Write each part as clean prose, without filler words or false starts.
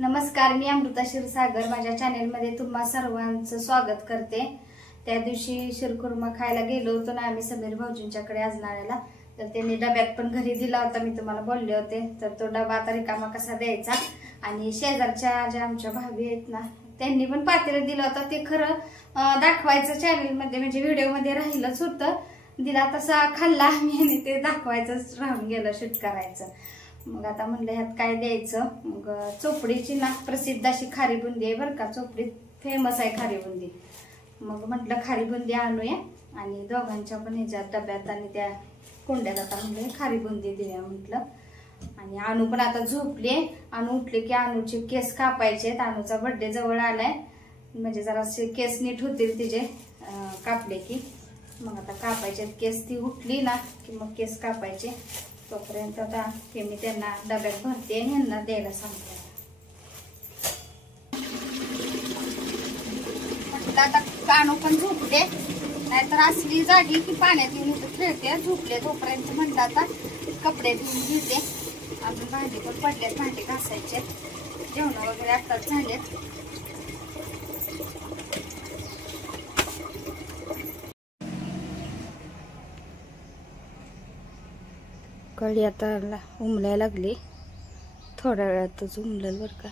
नमस्कार, मी अमृता क्षीरसागर माझ्या चॅनेलमध्ये तुम्हा सर्वांचं स्वागत करते। त्या दिवशी शिरखुर्मा खायला गेलो होतो ना आम्ही समीर भाऊजींच्याकडे आजनाळ्याला, तर त्यांनी डब्यात पण घरी दिला होता, मी तुम्हाला बोलले होते। तर तो डबा आता रिकामा कसा द्यायचा, आणि शेजारच्या ज्या आमच्या भाभी आहेत ना त्यांनी पण पातेलं दिलं होतं, ते खरं दाखवायचं चॅनेलमध्ये म्हणजे व्हिडिओमध्ये राहिलंच होतं, दिला तसा खाल्ला आम्ही आणि ते दाखवायचंच राहून गेलं, शूट करायचं। मग आता म्हणलं ह्यात काय द्यायचं, मग चोपडीची ना प्रसिद्ध अशी खारी बुंदी आहे बरं का, चोपडीत फेमस आहे खारी बुंदी। मग म्हटलं खारी बुंदी आणूया आणि दोघांच्या पण ह्याच्यात डब्यात आणि त्या कोंड्यात आता म्हणलं खारी बुंदी देऊया म्हटलं। आणि अनु पण आता झोपले, अनु उठले की अनुचे केस कापायचे, अनुचा बर्थडे जवळ आलाय, म्हणजे जरा केस नीट होतील तिचे कापले की, मग आता कापायचे केस। ती उठली ना की मग केस कापायचे, तोपर्यंत आता हे मी त्यांना डब्यात भरते आणि यांना द्यायला सांगते। म्हटलं आता कानू पण झोपते, नाहीतर असली जागी की पाण्यात येऊन खेळते, झोपले तोपर्यंत म्हणलं आता कपडे धुवून घेते। अजून भांडी पण पडलेत, भांडी घासायचे, जेवण वगैरे आताच झालेत। कळी आता उमलायला लागली, थोड्या वेळातच उमलेल बर का।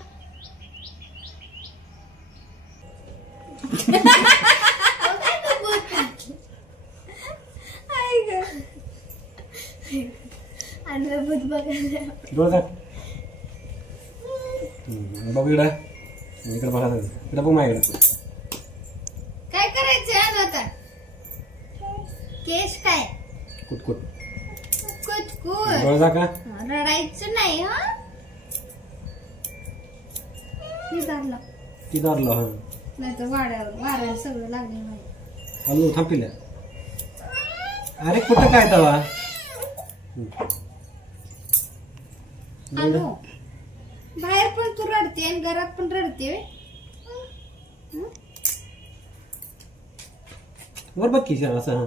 काय करायचं आता, केश काय कुटकुट रडायचं नाही हा, नाही तर वाऱ्यावर सगळं लागले नाही। थांबल्या अरे कुठं काय तवा बाहेर पण तू रडते आणि घरात पण रडते वर बघ की असं।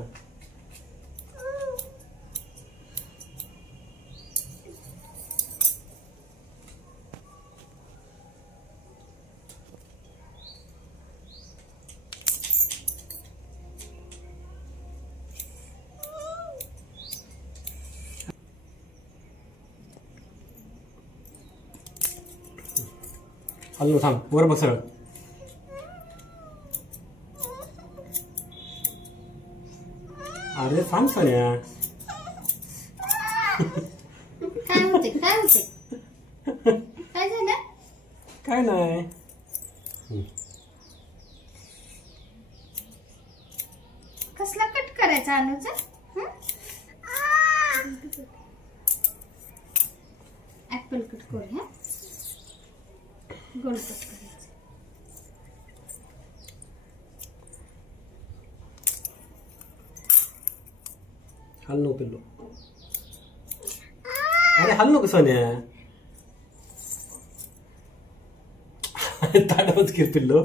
हॅलो थांब, वर बघ सरळ। अरे थांब सान्या। काय होते काय होते काय झालं, काय नाही। कसला कट करायचा अनुचा, ऍपल कट करूया, गोल कट करायचं। हल नको पिल्लू, अरे हल नको सोन्या, ताडवत की पिल्लू।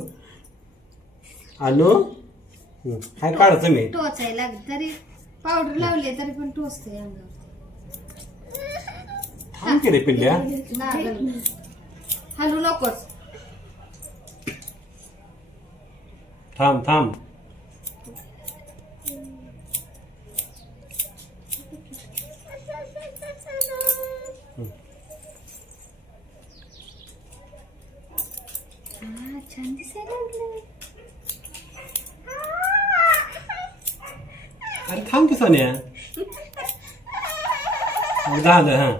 अनु काय काढायचं मी, टोचायला तरी पावडर लावले तरी पण टोचते अंगावर। थांब की रे पिल्ल्या, हलू नकोच, थांब थांब। छान दिसायला लागलं। अरे थांब की सोन्या, झालं हा।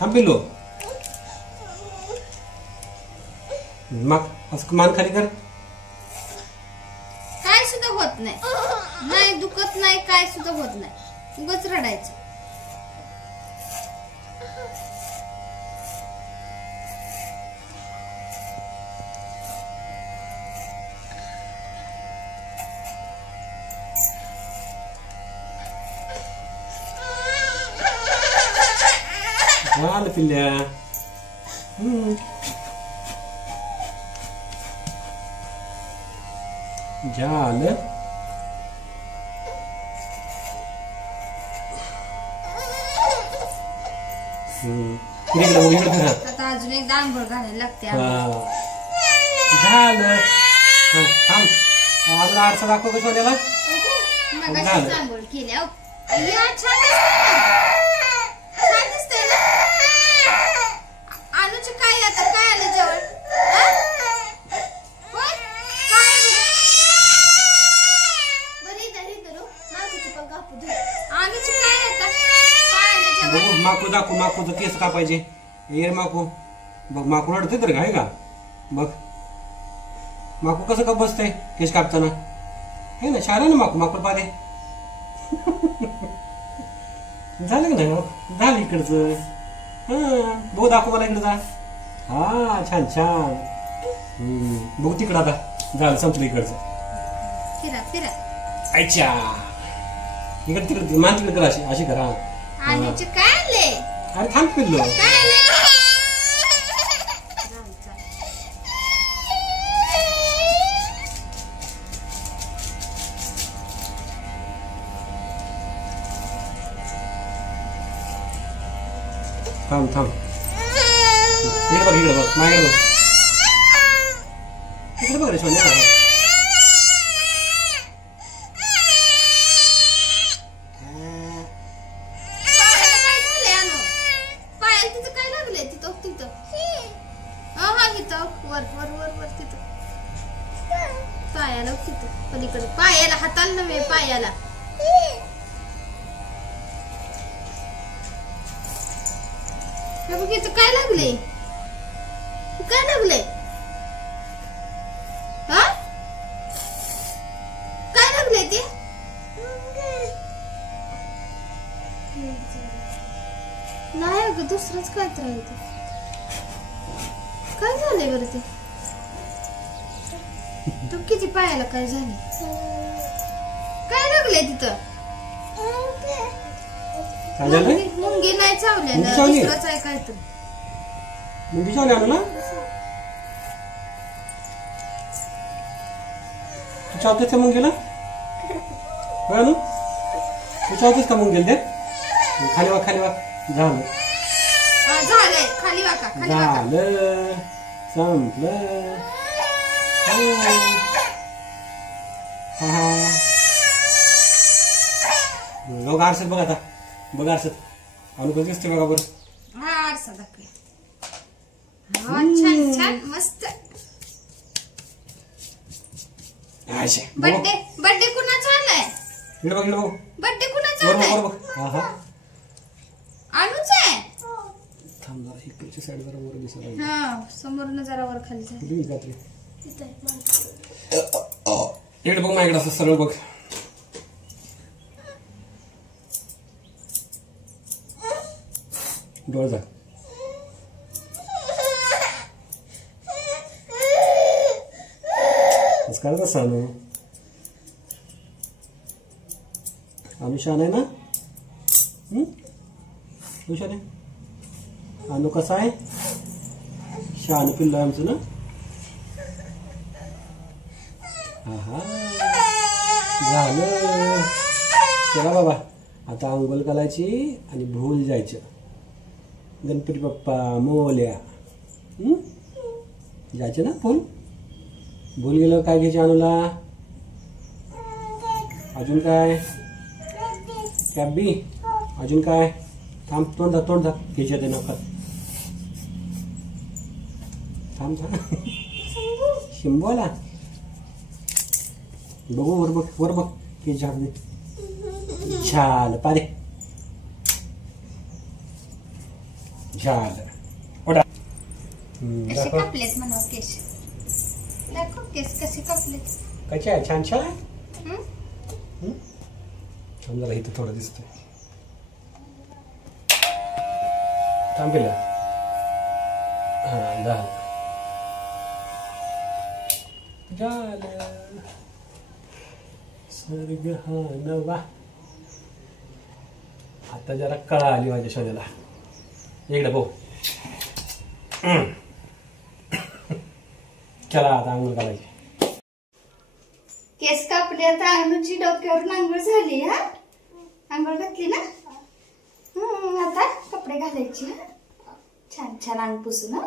थांब पिल्लू, मग असं मान खाली कर। काय सुद्धा होत नाही, नाही दुखत नाही, काय सुद्धा होत नाही, उगाच रडायचं। झालं पिल्ल्या, झालं. इकडे फिरा. आता अजून एकदा आंघोळ घालायला लागते. झालं. थांब अजून आरसा दाखव का सोन्याला. मगाशीच आंघोळ केली. छान दिसतंय ना. आलूची काय आता काय आलं जेवण. आलूची काय आता काय आलं जेवण. माकू दाखवू. माकूचं केस कापायचे. ये माकू बघ. माकू रडते तर काय का बघ. माकू कसं का बसतंय केस कापताना. हे ना शाळा ना माकू. माकू पारे झालं का नाही. झालं इकडचं. हा बघू दाखव मला इकडं जा. हा छान छान. बघू तिकडं आता. झालं संपलं इकडचं. फिरा फिरा. अच्छा इकडे तिकडे मान तिकडे कर. अशी अशी करा. आलूचे काय आले. अरे थांब पिल्लो. काय आले. थांब थांब. इकडे बघ. इकडे बघ. माझ्याकडे बघ. इकडे बघ रे सोन्या. पायाला तिथं पलीकडे. पायाला हाताला नव्हे पायाला. बघ इथं काय लागले. काय लागले. हा काय लागले ते. नाही अगं दुसरंच काय तर आहे ते. काय झालंय बरं ते. तू किती पायाला काय झाले. काय लागले तिथं. मुंगी नाही चावल्या ना. दुसरंच आहे काय तर. मुंगी चावली आणू ना. तू चावतेस का मुंगीला. आणू तू चावतेस का मुंगीला. ते खाली वा खाली वा. झालं झालंय. खाली वाका खाली वाका. झालं संपलं. बघ आरशात. बघ आता. बघ आरशात. आणू कसं दिसते बघा बरं. हा आरसा दाखवे. छान छान मस्त. बर्थडे बर्थडे कुणाचा आलाय. इकडे बघ. इकडे बघ. बर्थडे कुणाचा आलाय. बघ. आणूच आहे. थांब जरा इकडची साईड जरा वर दिसत. हा समोरनं जरा वर खाली झाली. इकडे बघ माझ्याकडे असं सरळ बघ. डोळ जा. करत असा अनुषान आहे ना. अनुषान आहे. अनु कसा आहे. शान पिल्लं आमचं ना. हा झालं. चला बाबा आता अंघोळ घालायची आणि भूल जायचं. गणपती बाप्पा मोल्या. जायचं ना भूल. भूल गेलं काय घ्यायचे अनुला. अजून काय कॅबी. अजून काय. थांब तोंड तोंड घ्यायच्या ते नका. थांब थांब. शिंबोला बघू वर बघ. वर बघ की झाड दे. झालं पारे. झालं. ओढा. कसे कापलेस म्हणा केस. दाखव केस कसे कापलेस. कसे आहे. छान छान आहे. समजा इथं थोडं दिसतंय. थांबेल. हा झालं. झालं. स्वर्ग हा नवा. आता जरा कळा आली माझ्या शोधाला. इकडे भाऊ. चला आता अंघोळ घालायची. केस कापले आता अनुची डोक्यावर नांगळ झाली. हा आंघोळ घातली ना. आता कपडे घालायची. हा छान छान अंग पुसून. हा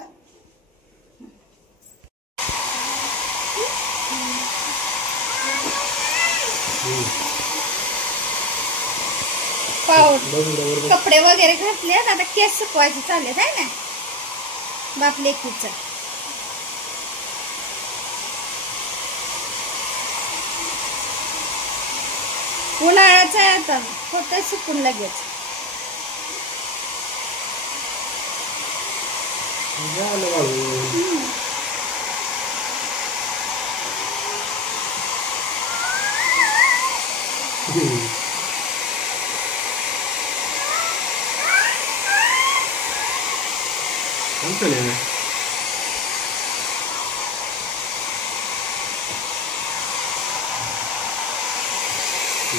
कपडे वगैरे घातले आता केस सुकवायचे चालले आहे ना बाप लेकीच. उन्हाळ्याचा आहे आता होतं सुकून लगेच.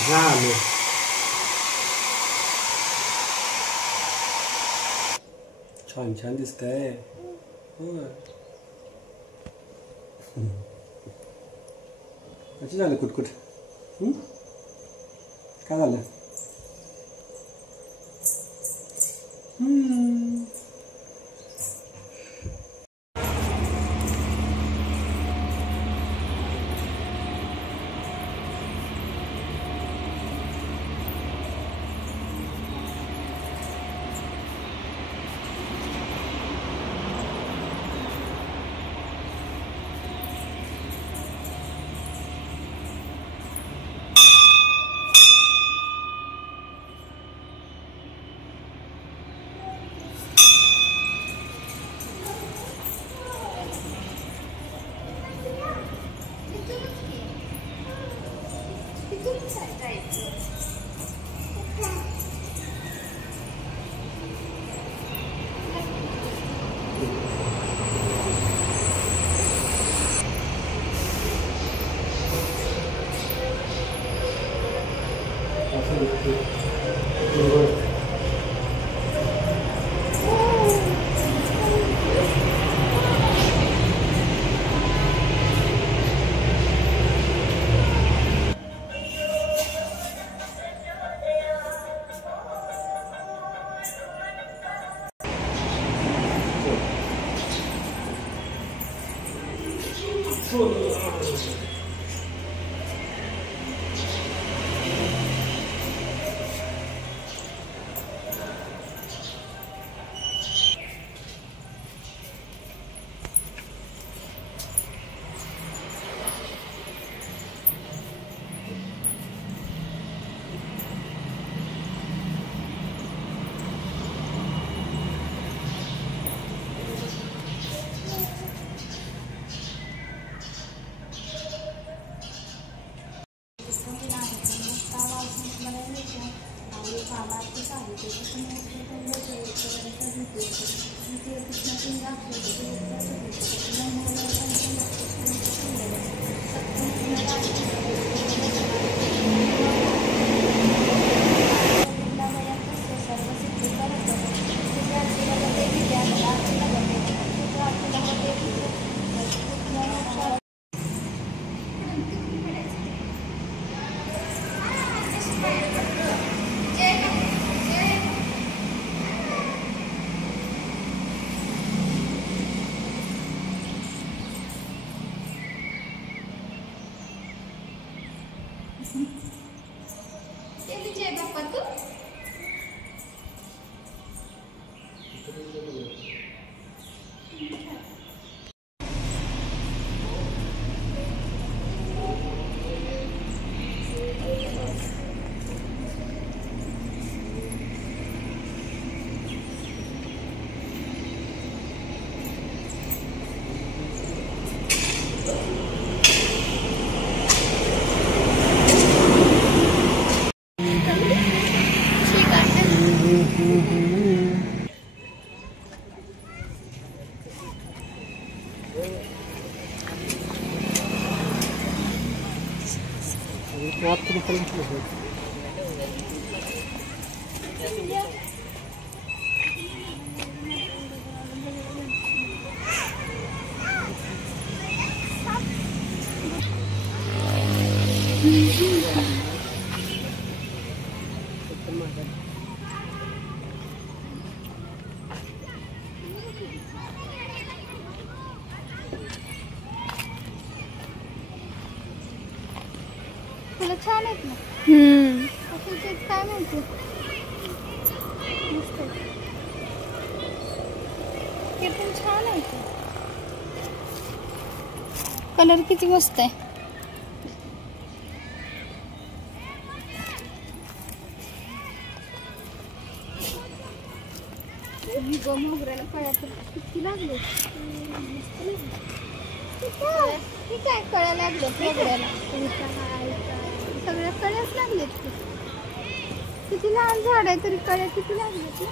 झालं. छान छान दिसतंय. कशी झालं कुटकुट? काय झालं? फुलं छान आहेत ना. काय म्हणते ते पण छान आहे. कलर किती मस्त आहे. मोगऱ्याला कळ्या किती लागले. काय कळ्या लागल्या मोगऱ्याला. सगळ्या कळ्याच लागलेत. किती लहान झाड आहे तरी कळ्या किती लागलेत.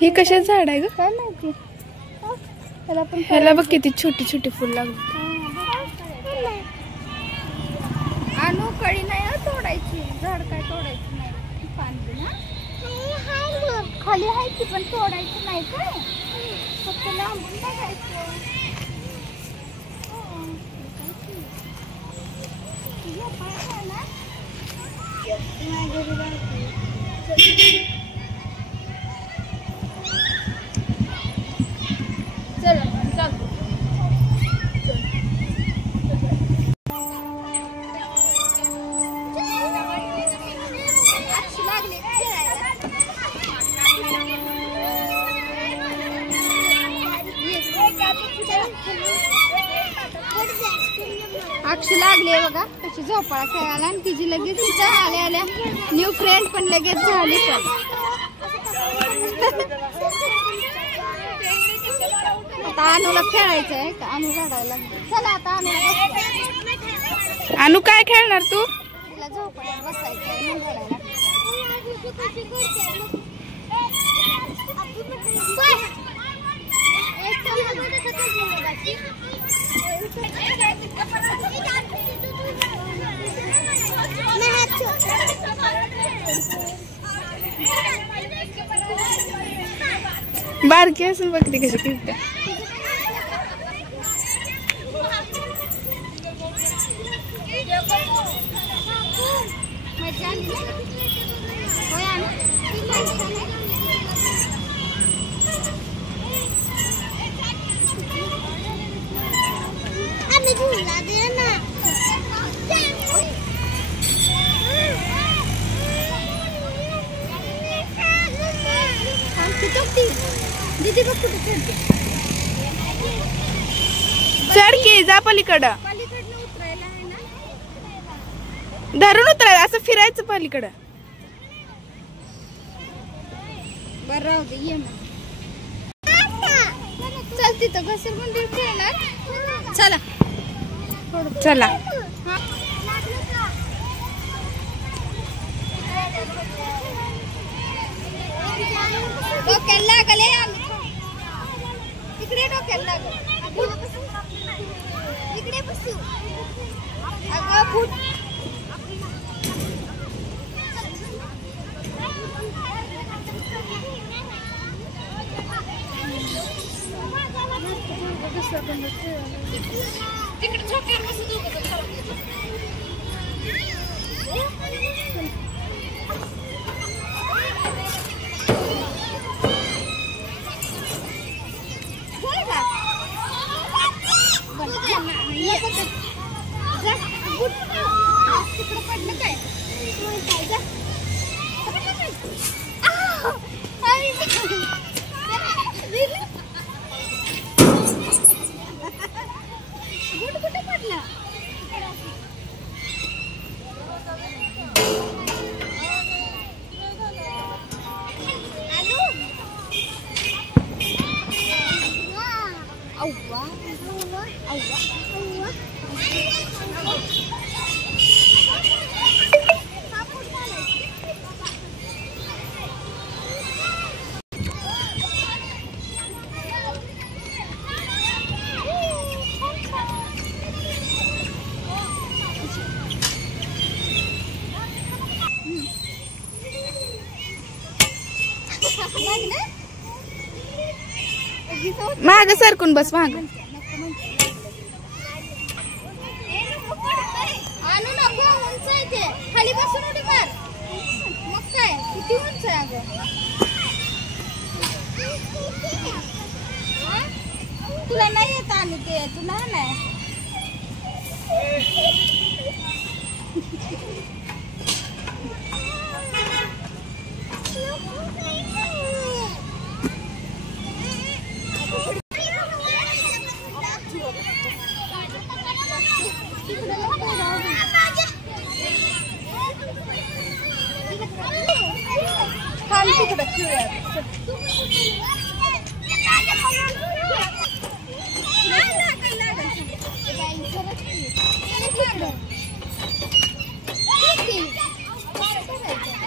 हे कशाचं झाड आहे ग? काय माहिती. ह्याला बघ किती छोटी छोटी फुल लागली. आणू कळी नाही तोडायची. झाड काय तोडायची नाही. पाणी ना खाली आहे की पण तोडायची नाही काय. फक्त लांबून बघायचं. अक्षी लागले बघा कशी झोपाळा खेळायला. आणि तिची लगेच तिथं आल्या आल्या न्यू फ्रेंड पण लगेच झाली. पण आता अनुला खेळायचं आहे. अनु रडायला लागली. चला आता अनु काय खेळणार तू? तिला झोपाळ्यावर बसायचं आहे. मग रडायला बारकी असून बघते कशी फिरते. दीदी बघ कुठे चढते. चढ की जा पलीकडं. पलीकडनं उतरायला आहे ना. धरून उतरायला असं फिरायचं पलीकडं. बरं राहू दे ये मग. चल तिथं घसरगुंडी खेळणार. चला चला. डोक्याला लागले. इकडे डोक्याला लागल. इकडे बसू. अगं फुट. तिकडे झोक्यावर बसू दोघं. तिकडे पडलं काय. कुठे पडला. माग सरकून बस माग. आणू नको, उंच आहे ते. खाली बसून उडी मार. मग काय किती उंच आहे अगं. तुला नाही येत आणू ते, तू लहान आहे.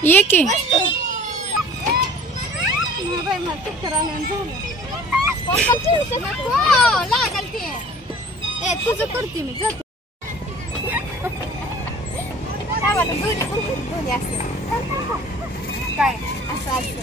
ये की तुझं करते मी जातो. काय असं असं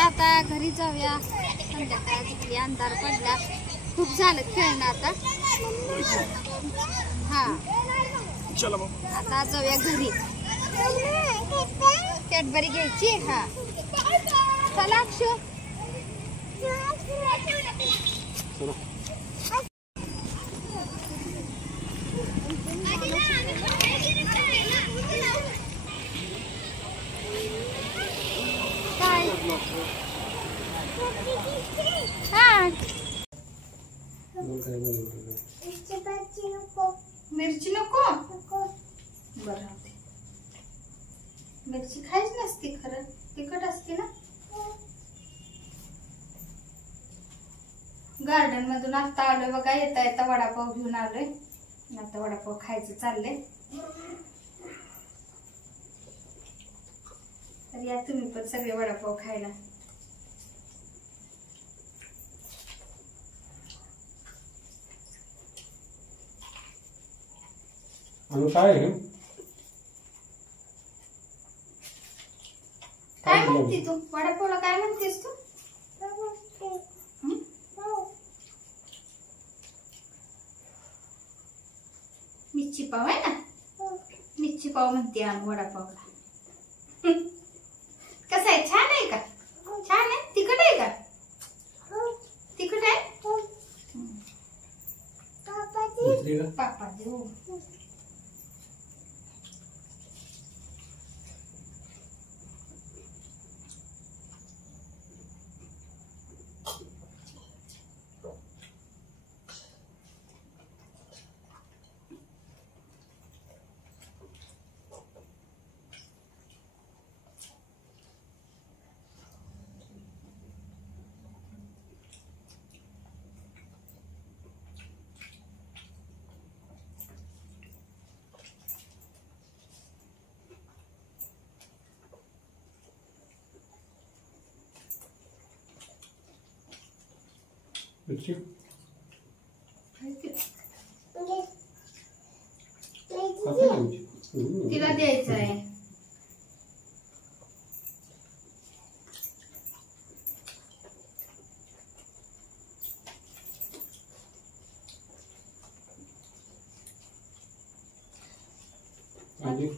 आता घरी जाऊया. संध्याकाळी अंधार पडला, खूप झालं खेळणं आता. हा आता जाऊया घरी. कॅडबरी घ्यायची. हा चला अक्षु. मिरची नको. बरं मिरची खायच नसते, खरं तिखट असते ना. गार्डन मधून आता आलोय बघा. येता येता वडापाव घेऊन आलोय. आता वडापाव खायचं चाललंय. तर या तुम्ही पण सगळे वडापाव खायला. काय म्हणते तू? वडापावला काय म्हणतेस तू? मिरची पाव आहे ना. मिरची पाव म्हणते आम्ही वडापावला. कसा आहे? छान आहे का? ते का पापा देऊ. मिरची तिला द्यायचं आहे. आणि